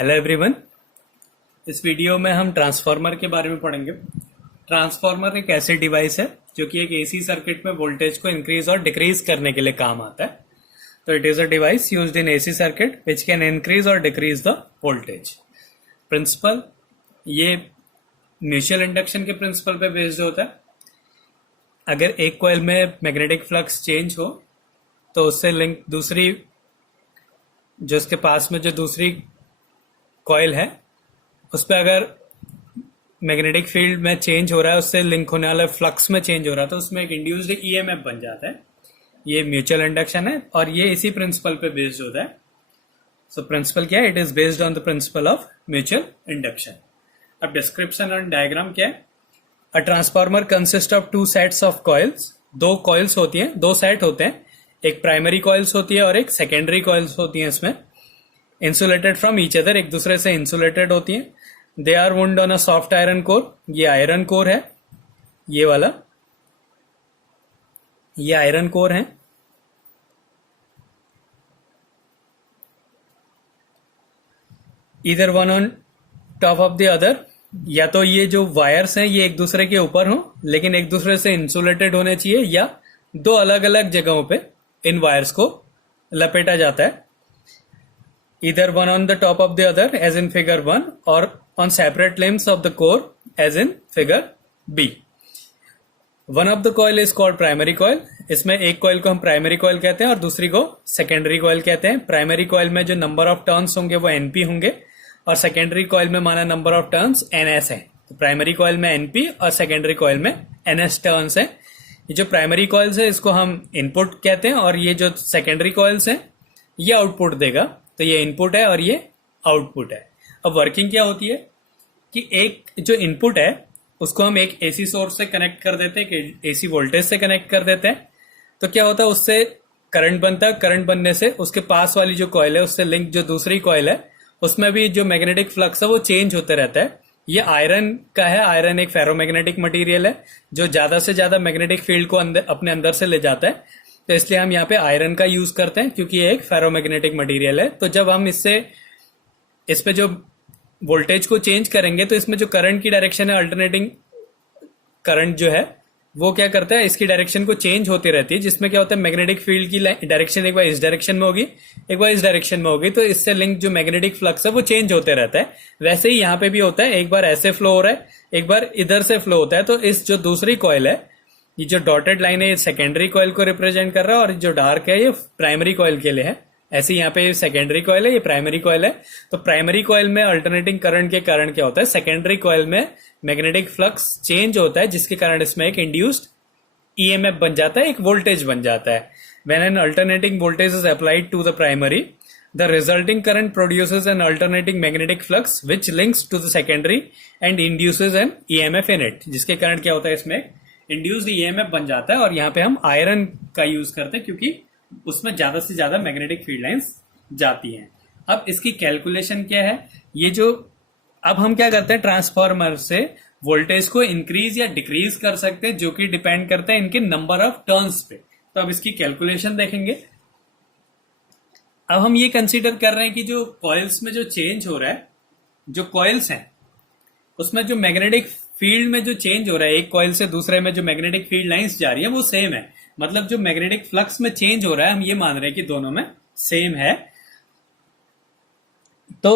Hello everyone. इस video में हम ट्रांसफार्मर के बारे में पढ़ेंगे। ट्रांसफार्मर एक ऐसी डिवाइस है जो कि एक एसी सर्किट में वोल्टेज को इंक्रीज और डिक्रीज करने के लिए काम आता है। तो it is a device used in AC circuit which can increase और डिक्रीज द वोल्टेज। प्रिंसिपल ये म्यूचुअल इंडक्शन के प्रिंसिपल पे बेस्ड होता है। अगर एक कॉइल में मैग्नेटिक फ्लक्स चेंज हो तो उससे लिंक दूसरी जो इसके पास में जो दूसरी कॉइल है उस पर अगर मैग्नेटिक फील्ड में चेंज हो रहा है, उससे लिंक होने वाला फ्लक्स में चेंज हो रहा है, तो उसमें एक इंड्यूस्ड ईएमएफ बन जाता है। ये म्यूचुअल इंडक्शन है और ये इसी प्रिंसिपल पे बेस्ड होता है। सो प्रिंसिपल क्या है? It is based on the principle of mutual induction. अब डिस्क्रिप्शन और डायग्राम क्या है? A transformer consist of two sets of coils. दो कॉइल्स होती हैं, दो सेट होते हैं। एक प्राइमरी कॉइल्स होती है और एक सेकेंडरी कॉइल्स होती हैं। इसमें इंसुलेटेड फ्रॉम ईच अदर, एक दूसरे से इंसुलेटेड होती हैं। They are wound on a soft iron core. ये आयरन कोर है, ये वाला, ये आयरन कोर है। इधर one on top of the other, या तो ये जो वायर्स हैं ये एक दूसरे के ऊपर हो लेकिन एक दूसरे से इंसुलेटेड होने चाहिए, या दो अलग अलग जगहों पे इन वायर्स को लपेटा जाता है। either one on the top of the other as in figure 1 or on separate limbs of the core as in figure B. One of the coil is called primary coil. इसमें एक coil को हम primary coil कहते हैं और दूसरी को secondary coil कहते हैं। primary coil में जो number of turns होंगे वो NP होंगे और secondary coil में माना number of turns NS है। तो primary coil में NP और secondary coil में NS turns है। ये जो primary coils है इसको हम input कहते हैं और ये जो secondary coils है ये output देगा। तो ये इनपुट है और ये आउटपुट है। अब वर्किंग क्या होती है कि एक जो इनपुट है उसको हम एक एसी सोर्स से कनेक्ट कर देते हैं, एसी वोल्टेज से कनेक्ट कर देते हैं। तो क्या होता है, उससे करंट बनता है। करंट बनने से उसके पास वाली जो कॉइल है उससे लिंक जो दूसरी कॉइल है उसमें भी जो मैग्नेटिक फ्लक्स है वो चेंज होते रहता है। ये आयरन का है। आयरन एक फेरोमैग्नेटिक मटेरियल है जो ज्यादा से ज्यादा मैग्नेटिक फील्ड को अपने अंदर से ले जाता है। तो इसलिए हम यहाँ पे आयरन का यूज करते हैं क्योंकि ये एक फेरोमैग्नेटिक मटेरियल है। तो जब हम इस पे जो वोल्टेज को चेंज करेंगे तो इसमें जो करंट की डायरेक्शन है, अल्टरनेटिंग करंट जो है वो क्या करता है, इसकी डायरेक्शन को चेंज होती रहती है। जिसमें क्या होता है, मैग्नेटिक फील्ड की डायरेक्शन एक बार इस डायरेक्शन में होगी, एक बार इस डायरेक्शन में होगी। तो इससे लिंक जो मैग्नेटिक फ्लक्स है वो चेंज होते रहता है। वैसे ही यहाँ पे भी होता है, एक बार ऐसे फ्लो हो रहा है, एक बार इधर से फ्लो होता है। तो इस जो दूसरी कॉइल है, ये जो डॉटेड लाइन है ये सेकेंडरी कॉइल को रिप्रेजेंट कर रहा है और जो डार्क है ये प्राइमरी कॉइल के लिए है। ऐसे यहाँ पे सेकेंडरी कॉइल है, ये प्राइमरी कॉइल है। तो प्राइमरी कॉइल में अल्टरनेटिंग करंट के कारण क्या होता है, सेकेंडरी कॉइल में मैग्नेटिक फ्लक्स चेंज होता है जिसके कारण इसमें एक इंड्यूस्ड ईएमएफ बन जाता है, एक वोल्टेज बन जाता है। When an alternating voltage is applied to the primary, the resulting current produces an alternating magnetic flux which links to the secondary and induces an EMF in it, जिसके कारण क्या होता है, इसमें इंड्यूस्ड ईएमएफ बन जाता है। और यहाँ पे हम आयरन का यूज करते हैं क्योंकि उसमें ज्यादा से ज्यादा मैग्नेटिक फील्ड लाइंस जाती हैं। अब इसकी कैलकुलेशन क्या है, ये जो अब हम क्या करते हैं, ट्रांसफार्मर से वोल्टेज को इंक्रीज या डिक्रीज कर सकते हैं जो कि डिपेंड करता है इनके नंबर ऑफ टर्न्स पे। तो अब इसकी कैलकुलेशन देखेंगे। अब हम ये कंसीडर कर रहे हैं कि जो कॉइल्स में जो चेंज हो रहा है, जो कॉइल्स हैं उसमें जो मैग्नेटिक फील्ड में जो चेंज हो रहा है, एक कॉइल से दूसरे में जो मैग्नेटिक फील्ड लाइंस जा रही है वो सेम है। मतलब जो मैग्नेटिक फ्लक्स में चेंज हो रहा है हम ये मान रहे हैं कि दोनों में सेम है। तो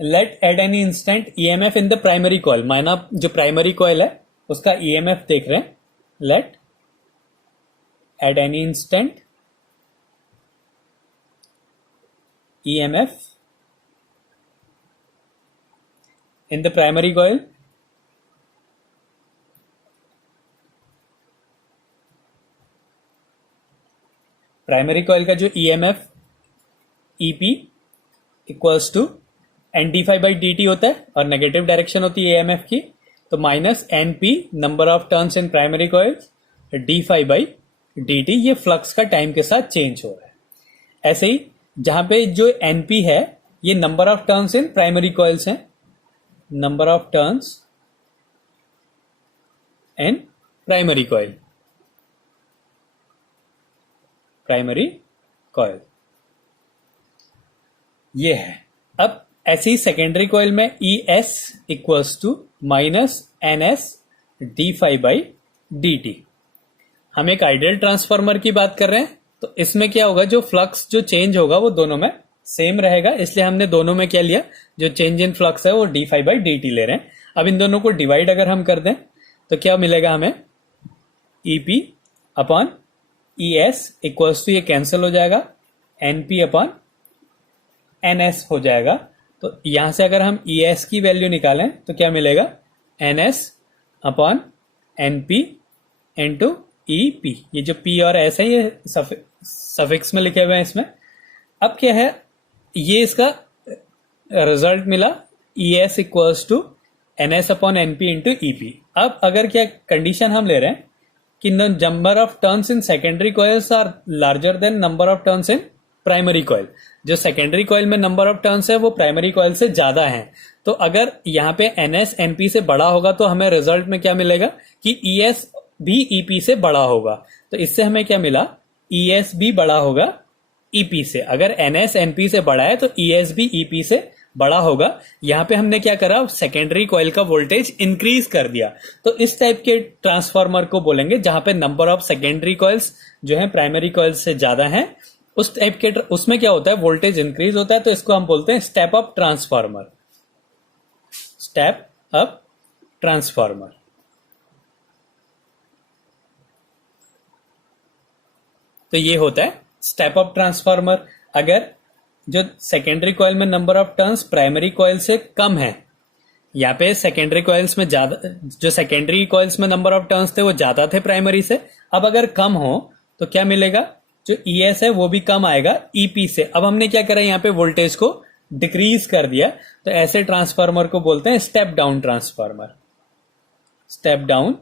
let at any instant EMF in the primary coil, माना जो प्राइमरी कॉइल है उसका ईएमएफ देख रहे हैं। Let at any instant EMF in the primary coil primary coil का जो EMF EP equals to ND phi by D T होता है और नेगेटिव डायरेक्शन होती है ईएमएफ की। तो minus NP number of turns in primary coil, D phi by D T, ये फ्लक्स का टाइम के साथ चेंज हो रहा है। ऐसे ही जहां पे जो एनपी है ये number of turns in primary coils हैं, number of turns in primary coil, primary coil ये है। अब ऐसे ही सेकेंडरी कॉइल में E S equals to minus N S D phi by D T. हम एक आइडियल ट्रांसफार्मर की बात कर रहे हैं, तो इसमें क्या होगा, जो फ्लक्स जो चेंज होगा वो दोनों में सेम रहेगा, इसलिए हमने दोनों में क्या लिया, जो चेंज इन फ्लक्स है वो D phi by D T ले रहे हैं। अब इन दोनों को डिवाइड अगर हम कर दें तो क्या मिलेगा हमें, E P upon E S equals to, ये कैंसिल हो जाएगा, N P upon N S हो जाएगा। तो यहां से अगर हम ई एस की वैल्यू निकालें तो क्या मिलेगा, N S upon N P into E P. ये जो पी और एस है ये सफिक्स में लिखे हुए हैं इसमें। अब क्या है, ये इसका रिजल्ट मिला, E S equals to N S upon N P into E P. अब अगर क्या कंडीशन हम ले रहे हैं कि the number of turns in secondary coils are larger than number of turns in primary coil, जो सेकेंडरी कॉइल में नंबर ऑफ टर्न्स है वो प्राइमरी कॉइल से ज्यादा है। तो अगर यहाँ पे एन एस एन पी से बड़ा होगा तो हमें रिजल्ट में क्या मिलेगा कि ई एस भी ई पी से बड़ा होगा। तो इससे हमें क्या मिला, ई एस भी बड़ा होगा ईपी से। अगर एन एस एन पी से बड़ा है तो ई एस भी ईपी से बड़ा होगा। यहां पे हमने क्या करा, सेकेंडरी कॉइल का वोल्टेज इंक्रीज कर दिया। तो इस टाइप के ट्रांसफार्मर को बोलेंगे जहां पे नंबर ऑफ सेकेंडरी कॉइल्स जो है प्राइमरी कॉइल्स से ज्यादा है। उस टाइप के उसमें क्या होता है, वोल्टेज इंक्रीज होता है, तो इसको हम बोलते हैं step up transformer. Step up transformer. तो ये होता है स्टेप अप ट्रांसफार्मर। अगर जो सेकेंडरी कॉइल में number of turns primary coil से कम है, यहाँ पे सेकेंडरी कॉइल्स में ज्यादा, जो सेकेंडरी कॉइल्स में नंबर ऑफ टर्न्स थे वो ज्यादा थे प्राइमरी से, अब अगर कम हो तो क्या मिलेगा, जो ईएस है वो भी कम आएगा ईपी से। अब हमने क्या करा, यहाँ पे वोल्टेज को डिक्रीज कर दिया, तो ऐसे ट्रांसफार्मर को बोलते हैं step down transformer. Step down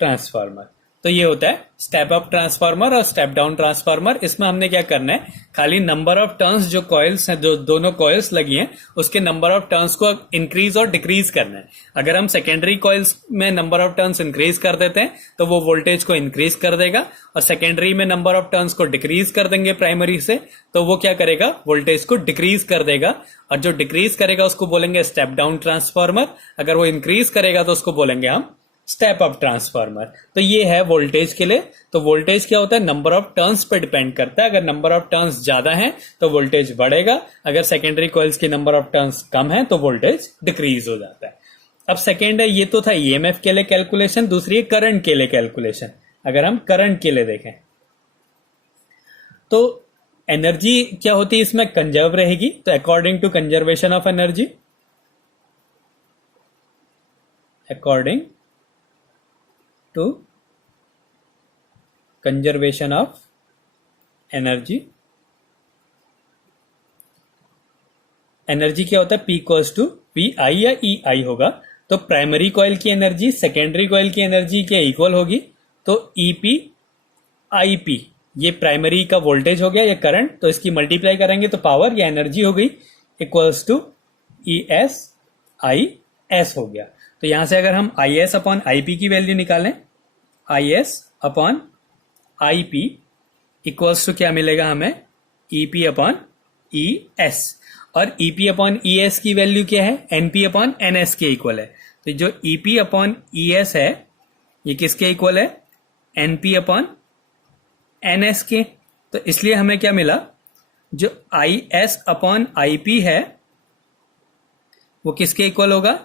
transformer. तो ये होता है स्टेप अप ट्रांसफार्मर और स्टेप डाउन ट्रांसफार्मर। इसमें हमने क्या करना है, खाली नंबर ऑफ टर्न्स जो कॉइल्स हैं, जो दोनों कॉइल्स लगी हैं, उसके नंबर ऑफ टर्न्स को इंक्रीज और डिक्रीज करना है। अगर हम सेकेंडरी कॉइल्स में नंबर ऑफ टर्न्स इंक्रीज कर देते हैं तो वो वोल्टेज को इंक्रीज कर देगा, और सेकेंडरी में नंबर ऑफ टर्न्स को डिक्रीज कर देंगे प्राइमरी से, तो वो क्या करेगा, वोल्टेज को डिक्रीज कर देगा। और जो डिक्रीज करेगा उसको बोलेंगे स्टेप डाउन ट्रांसफार्मर, अगर वो इंक्रीज करेगा तो उसको बोलेंगे हम स्टेप अप ट्रांसफार्मर। तो ये है वोल्टेज के लिए। तो वोल्टेज क्या होता है, नंबर ऑफ टर्न्स पे डिपेंड करता है। अगर नंबर ऑफ टर्न्स ज्यादा है तो वोल्टेज बढ़ेगा, अगर सेकेंडरी कॉइल्स की नंबर ऑफ टर्न्स कम है तो वोल्टेज डिक्रीज हो जाता है। अब सेकेंड है, ये तो था ईएमएफ के लिए कैलकुलेशन, दूसरी है करंट के लिए कैलकुलेशन। अगर हम करंट के लिए देखें तो एनर्जी क्या होती है इसमें, कंजर्व रहेगी। तो according to conservation of energy, according to conservation of energy, energy क्या होता है, P equals to P I या ई आई होगा। तो प्राइमरी कॉइल की एनर्जी सेकेंडरी कॉइल की एनर्जी के इक्वल होगी। तो ईपी आई पी, ये प्राइमरी का वोल्टेज हो गया, ये करंट, तो इसकी मल्टीप्लाई करेंगे तो पावर या एनर्जी हो गई, equals to E S I S हो गया। तो यहां से अगर हम I S upon I P की वैल्यू निकालें, I S upon I P equals to क्या मिलेगा हमें, E P upon E S. और E P upon E S की वैल्यू क्या है, N P upon N S के इक्वल है। तो जो E P upon E S है ये किसके इक्वल है, N P upon N S के। तो इसलिए हमें क्या मिला, जो I S upon I P है वो किसके इक्वल होगा,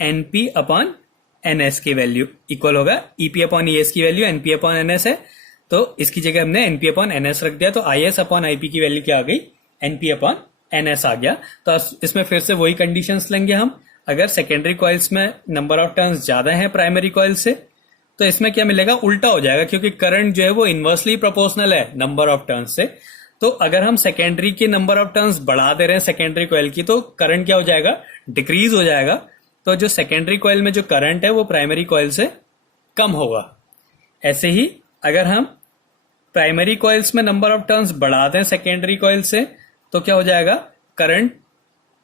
एनपी अपॉन एनएस की वैल्यू इक्वल होगा, ईपी अपॉन ईएस की वैल्यू एनपी अपॉन एनएस है, तो इसकी जगह हमने एनपी अपॉन एनएस रख दिया। तो आईएस अपॉन आईपी की वैल्यू क्या आ गई, एनपी अपॉन एनएस आ गया। तो इसमें फिर से वही कंडीशंस लेंगे हम। अगर सेकेंडरी कॉइल्स में नंबर ऑफ टर्न्स ज्यादा है प्राइमरी कॉइल से, तो इसमें क्या मिलेगा, उल्टा हो जाएगा, क्योंकि करंट जो है वो इनवर्सली प्रोपोर्शनल है नंबर ऑफ टर्न्स से। तो अगर हम सेकेंडरी के नंबर ऑफ टर्न्स बढ़ा दे रहे हैं सेकेंडरी कॉइल की, तो करंट क्या हो जाएगा, डिक्रीज हो जाएगा। तो जो सेकेंडरी कॉइल में जो करंट है वो प्राइमरी कॉइल से कम होगा। ऐसे ही अगर हम प्राइमरी कॉइल्स में नंबर ऑफ टर्न्स बढ़ा दें सेकेंडरी कॉइल से, तो क्या हो जाएगा, करंट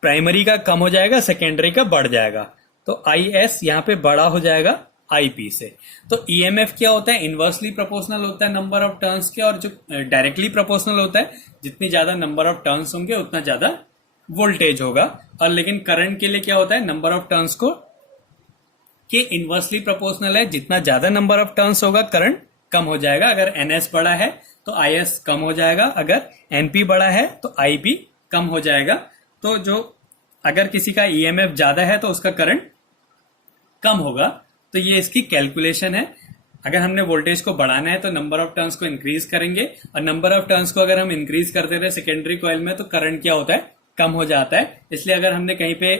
प्राइमरी का कम हो जाएगा, सेकेंडरी का बढ़ जाएगा। तो आई एस यहां पे बड़ा हो जाएगा आईपी से। तो ईएमएफ क्या होता है, इनवर्सली प्रोपोर्शनल होता है नंबर ऑफ टर्न्स के, और जो डायरेक्टली प्रोपोर्शनल होता है, जितनी ज्यादा नंबर ऑफ टर्न्स होंगे उतना ज्यादा वोल्टेज होगा। और लेकिन करंट के लिए क्या होता है, नंबर ऑफ टर्न्स को के इनवर्सली प्रोपोर्शनल है, जितना ज्यादा नंबर ऑफ टर्न्स होगा करंट कम हो जाएगा। अगर एनएस बड़ा है तो आईएस कम हो जाएगा, अगर एनपी बड़ा है तो आईपी कम हो जाएगा। तो जो अगर किसी का ईएमएफ ज्यादा है तो उसका करंट कम होगा। तो ये इसकी कैलकुलेशन है। अगर हमने वोल्टेज को बढ़ाना है तो नंबर ऑफ टर्न्स को इंक्रीज करेंगे, और नंबर ऑफ टर्न्स को अगर हम इंक्रीज करते रहे सेकेंडरी कॉइल में तो करंट क्या होता है, कम हो जाता है। इसलिए अगर हमने कहीं पे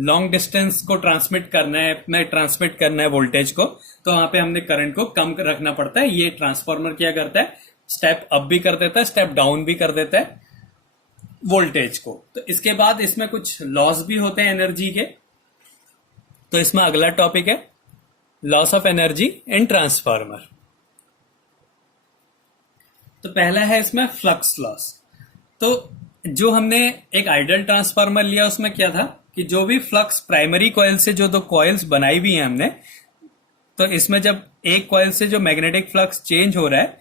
लॉन्ग डिस्टेंस को ट्रांसमिट करना है वोल्टेज को, तो वहां पे हमने करंट को कम रखना पड़ता है। ये ट्रांसफार्मर क्या करता है, स्टेप अप भी कर देता है, स्टेप डाउन भी कर देता है वोल्टेज को। तो इसके बाद इसमें कुछ लॉस भी होते हैं एनर्जी के। तो इसमें अगला टॉपिक है loss of energy in transformer. तो पहला है इसमें फ्लक्स लॉस। तो जो हमने एक आइडियल ट्रांसफार्मर लिया उसमें क्या था कि जो भी फ्लक्स प्राइमरी कॉइल से, जो दो कॉइल्स बनाई हुई हैं हमने, तो इसमें जब एक कॉइल से जो मैग्नेटिक फ्लक्स चेंज हो रहा है,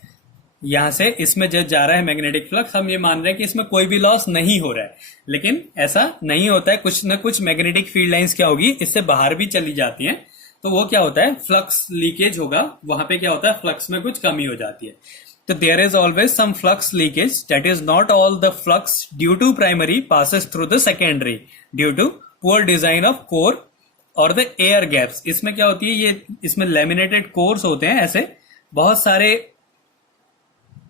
यहां से इसमें जब जा रहा है मैग्नेटिक फ्लक्स, हम ये मान रहे हैं कि इसमें कोई भी लॉस नहीं हो रहा है। लेकिन ऐसा नहीं होता है, कुछ ना कुछ मैग्नेटिक फील्ड लाइंस क्या होगी, इससे बाहर भी चली जाती हैं। तो वो क्या होता है, फ्लक्स लीकेज होगा, वहां पे क्या होता है, फ्लक्स में कुछ कमी हो जाती है। तो there is always some flux leakage, that is not all the flux due to primary passes through the secondary due to poor design of core और द एयर गैप्स। इसमें क्या होती है, ये इसमें लेमिनेटेड कोर्स होते हैं, ऐसे बहुत सारे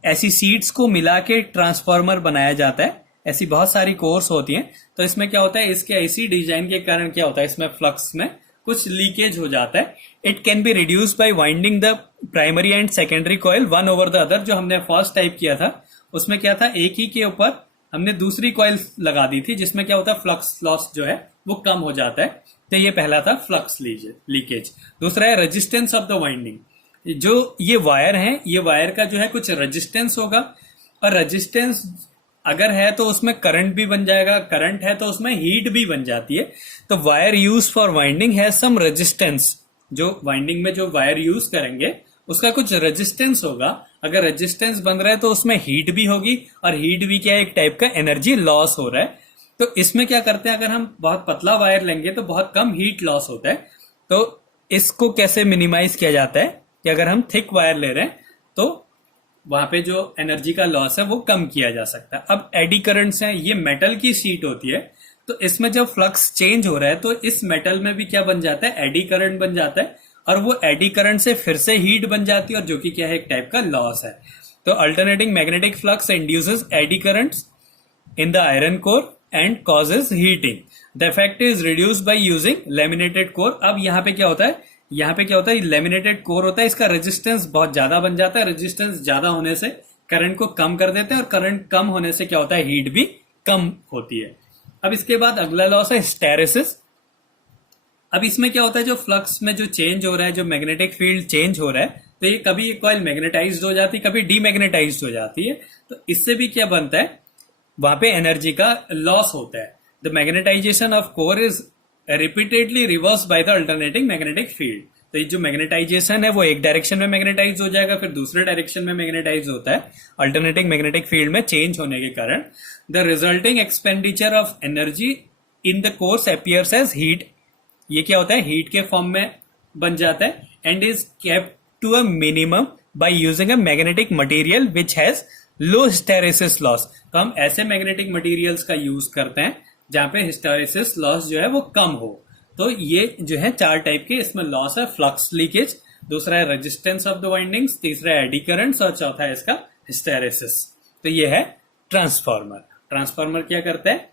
ऐसी सीट्स को मिला के ट्रांसफार्मर बनाया जाता है, ऐसी बहुत सारी कोर्स होती हैं। तो इसमें क्या होता है, इसके ऐसी डिजाइन के कारण क्या होता है, इसमें फ्लक्स में कुछ लीकेज हो जाता है। It can be reduce by winding the primary and secondary coil one over the other. जो हमने फर्स्ट टाइप किया था उसमें क्या था, एक ही के ऊपर हमने दूसरी कॉइल लगा दी थी, जिसमें क्या होता है, फ्लक्स लॉस जो है वो कम हो जाता है। तो ये पहला था फ्लक्स लीकेज। दूसरा है रेजिस्टेंस ऑफ द वाइंडिंग। जो ये वायर है, ये वायर का जो है कुछ रेजिस्टेंस होगा, और रेजिस्टेंस अगर है तो उसमें करंट भी बन जाएगा, करंट है तो उसमें हीट भी बन जाती है। तो वायर यूज फॉर वाइंडिंग है सम रेजिस्टेंस। जो वाइंडिंग में जो वायर यूज करेंगे उसका कुछ रेजिस्टेंस होगा। अगर रेजिस्टेंस बन रहा है तो उसमें हीट भी होगी, और हीट भी क्या है, एक टाइप का एनर्जी लॉस हो रहा है। तो इसमें क्या करते हैं, अगर हम बहुत पतला वायर लेंगे तो बहुत कम हीट लॉस होता है। तो इसको कैसे मिनिमाइज किया जाता है कि अगर हम थिक वायर ले रहे हैं तो वहां पे जो एनर्जी का लॉस है वो कम किया जा सकता है। अब एडी करंट्स हैं, ये मेटल की शीट होती है, तो इसमें जब फ्लक्स चेंज हो रहा है तो इस मेटल में भी क्या बन जाता है, एडी करंट बन जाता है, और वो एडी करंट से फिर से हीट बन जाती है, और जो कि क्या है, एक टाइप का लॉस है। तो alternating magnetic flux induces eddy currents in the iron core and causes heating. The effect is reduced by using laminated core. अब यहाँ पे क्या होता है, यहाँ पे क्या होता है, लेमिनेटेड कोर होता है, इसका रेजिस्टेंस बहुत ज्यादा बन जाता है। रेजिस्टेंस ज्यादा होने से करंट को कम कर देते हैं, और करंट कम होने से क्या होता है, हीट भी कम होती है। अब इसके बाद अगला लॉस है हिस्टेरेसिस। अब इसमें क्या होता है, जो फ्लक्स में जो चेंज हो रहा है, जो मैग्नेटिक फील्ड चेंज हो रहा है, तो ये कभी ये कॉइल मैग्नेटाइज्ड हो जाती है, कभी डीमैग्नेटाइज्ड हो जाती है। तो इससे भी क्या बनता है, वहां पे एनर्जी का लॉस होता है। The magnetization of core is repeatedly reverse by the alternating magnetic field. तो ये जो मैग्नेटाइजेशन है वो एक डायरेक्शन में मैग्नेटाइज हो जाएगा, फिर दूसरे डायरेक्शन में मैग्नेटाइज होता है अल्टरनेटिंग मैग्नेटिक फील्ड में चेंज होने के कारण। The resulting expenditure of energy in the cores appears as heat. ये क्या होता है, हीट के फॉर्म में बन जाता है, and is kept to a minimum by using a magnetic material which has low hysteresis loss. तो हम ऐसे मैग्नेटिक मटेरियल्स का यूज करते हैं जहां पे हिस्टेरेसिस लॉस जो है वो कम हो। तो ये जो है चार टाइप के इसमें लॉस है, फ्लक्स लीकेज, दूसरा है रेजिस्टेंस ऑफ द वाइंडिंग्स, तीसरा है एडी करंट्स, और चौथा है इसका हिस्टेरेसिस। तो ये है ट्रांसफार्मर। ट्रांसफार्मर क्या करता है,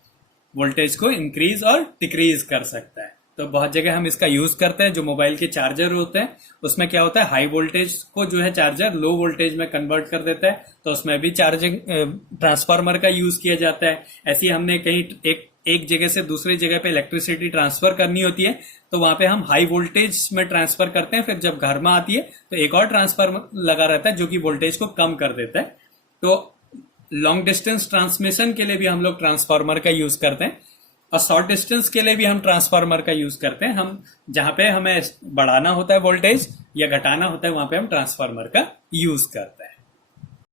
वोल्टेज को इंक्रीज और डिक्रीज कर सकता है। तो बहुत जगह हम इसका यूज करते हैं। जो मोबाइल के चार्जर होते हैं उसमें क्या होता है, हाई वोल्टेज को जो है चार्जर लो वोल्टेज में कन्वर्ट कर देता है, तो उसमें भी चार्जिंग ट्रांसफार्मर का यूज किया जाता है। ऐसे ही हमने कहीं एक जगह से दूसरी जगह पे इलेक्ट्रिसिटी ट्रांसफर करनी होती है, तो वहां पे हम हाई वोल्टेज में ट्रांसफर करते हैं, फिर जब घर में आती है तो एक और ट्रांसफार्मर लगा रहता है जो कि वोल्टेज को कम कर देता है। तो लॉन्ग डिस्टेंस ट्रांसमिशन के लिए भी हम लोग ट्रांसफार्मर का यूज करते हैं। और शॉर्ट डिस्टेंस के लिए भी हम ट्रांसफार्मर का यूज करते हैं। हम जहां पे हमें बढ़ाना होता है वोल्टेज या घटाना होता है, वहां पे हम ट्रांसफार्मर का यूज करते हैं।